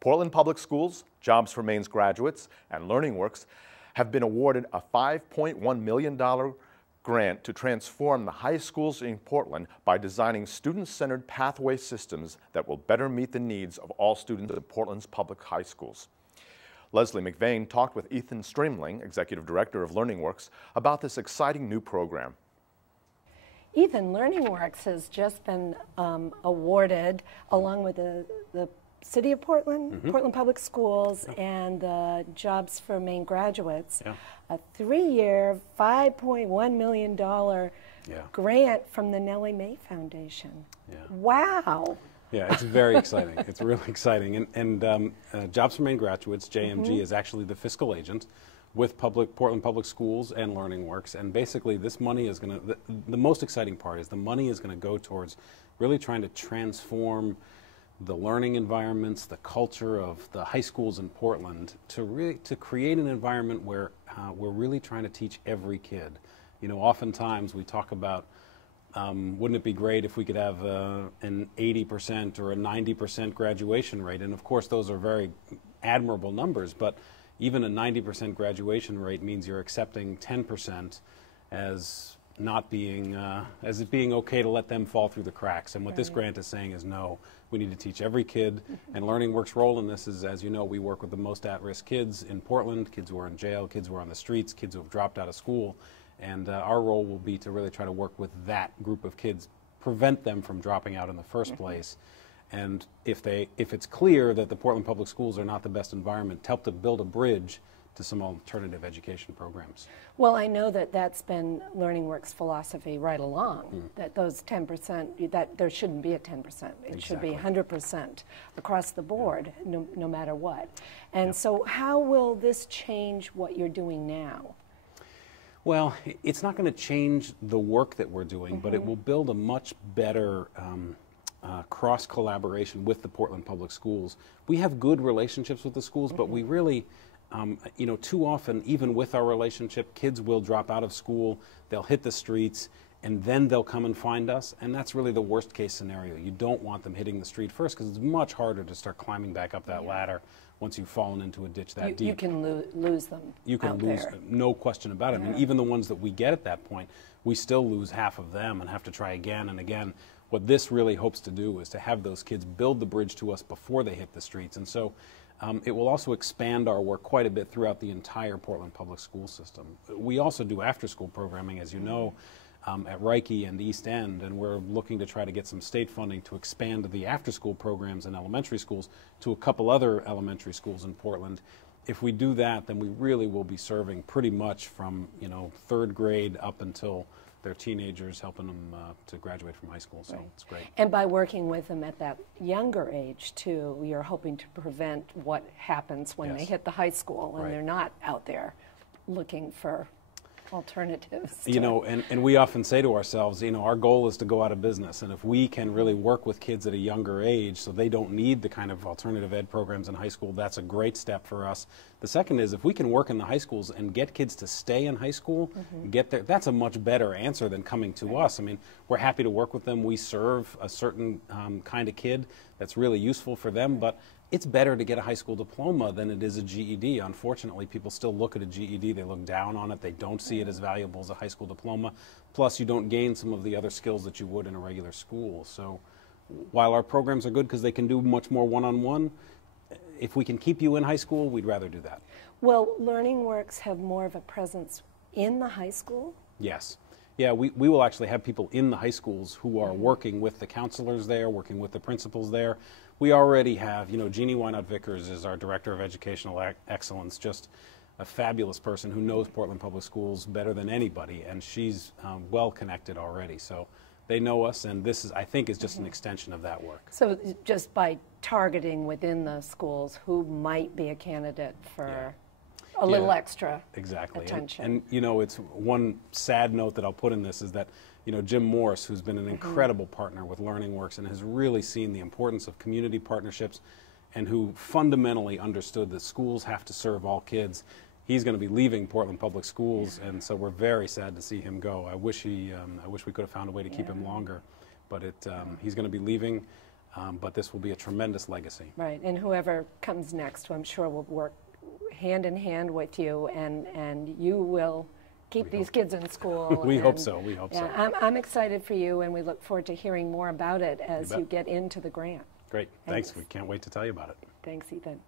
Portland Public Schools, Jobs for Maine's graduates, and LearningWorks have been awarded a $5.1 million grant to transform the high schools in Portland by designing student-centered pathway systems that will better meet the needs of all students in Portland's public high schools. Leslie McVeigh talked with Ethan Strimling, Executive Director of LearningWorks, about this exciting new program. Ethan, LearningWorks has just been awarded, along with the City of Portland, Portland Public Schools, and the Jobs for Maine graduates, a 3-year, $5.1 million grant from the Nellie Mae Foundation. Wow. Yeah, it's very exciting. It's really exciting. And Jobs for Maine graduates, JMG, is actually the fiscal agent with Portland Public Schools and LearningWorks. And basically this money is going to, the most exciting part is the money is going to go towards really trying to transform the learning environments, the culture of the high schools in Portland to create an environment where we're really trying to teach every kid. You know, oftentimes we talk about wouldn't it be great if we could have an 80% or a 90% graduation rate? And of course those are very admirable numbers, but even a 90% graduation rate means you're accepting 10% as not being, as it being okay to let them fall through the cracks. And what this grant is saying is no, we need to teach every kid. And LearningWorks' role in this is, as you know, we work with the most at-risk kids in Portland, kids who are in jail, kids who are on the streets, kids who have dropped out of school. And our role will be to really try to work with that group of kids, prevent them from dropping out in the first place. And if it's clear that the Portland Public Schools are not the best environment, help to build a bridge to some alternative education programs. Well, I know that that's been LearningWorks' philosophy right along, that those 10%, that there shouldn't be a 10%. It should be 100% across the board, no matter what. And so how will this change what you're doing now? Well, it's not going to change the work that we're doing, but it will build a much better cross-collaboration with the Portland Public Schools. We have good relationships with the schools, but we really, you know, too often, even with our relationship, kids will drop out of school, they'll hit the streets, and then they'll come and find us, and that's really the worst case scenario. You don't want them hitting the street first, because it's much harder to start climbing back up that ladder once you've fallen into a ditch that deep. You can lose them. You can lose, no question about it. I mean, even the ones that we get at that point, we still lose half of them and have to try again and again. What this really hopes to do is to have those kids build the bridge to us before they hit the streets. And so it will also expand our work quite a bit throughout the entire Portland public school system. We also do after-school programming, as you know, at Reiki and East End, and we're looking to try to get some state funding to expand the after-school programs in elementary schools to a couple other elementary schools in Portland. If we do that, then we really will be serving pretty much from, you know, 3rd grade up until they're teenagers, helping them to graduate from high school, so it's great. And by working with them at that younger age, too, you're hoping to prevent what happens when they hit the high school and they're not out there looking for alternatives. You know, and we often say to ourselves, you know, our goal is to go out of business, and if we can really work with kids at a younger age so they don't need the kind of alternative ed programs in high school, that's a great step for us. The second is if we can work in the high schools and get kids to stay in high school, get there, that's a much better answer than coming to us. I mean, we're happy to work with them. We serve a certain kind of kid that's really useful for them, but it's better to get a high school diploma than it is a GED. Unfortunately, people still look at a GED, they look down on it, they don't see it as valuable as a high school diploma. Plus, you don't gain some of the other skills that you would in a regular school. So while our programs are good because they can do much more one-on-one, if we can keep you in high school, we'd rather do that. Will LearningWorks have more of a presence in the high school? Yes. Yeah, we will actually have people in the high schools who are working with the counselors there, working with the principals there. We already have, you know, Jeannie Wynot-Vickers is our Director of Educational Excellence, just a fabulous person who knows Portland Public Schools better than anybody, and she's well connected already. So they know us, and this is, I think, is just an extension of that work. So just by targeting within the schools who might be a candidate for a little extra attention. And you know, it's one sad note that I'll put in this is that, you know, Jim Morse, who's been an incredible partner with LearningWorks and has really seen the importance of community partnerships and who fundamentally understood that schools have to serve all kids. He's going to be leaving Portland Public Schools, and so we're very sad to see him go. I wish we could have found a way to keep him longer, but he's going to be leaving. but this will be a tremendous legacy. Right, and whoever comes next, who I'm sure will work hand in hand with you, and you will keep these kids in school. We hope so. We hope so. I'm excited for you, and we look forward to hearing more about it as you get into the grant. Great. Thanks. We can't wait to tell you about it. Thanks, Ethan.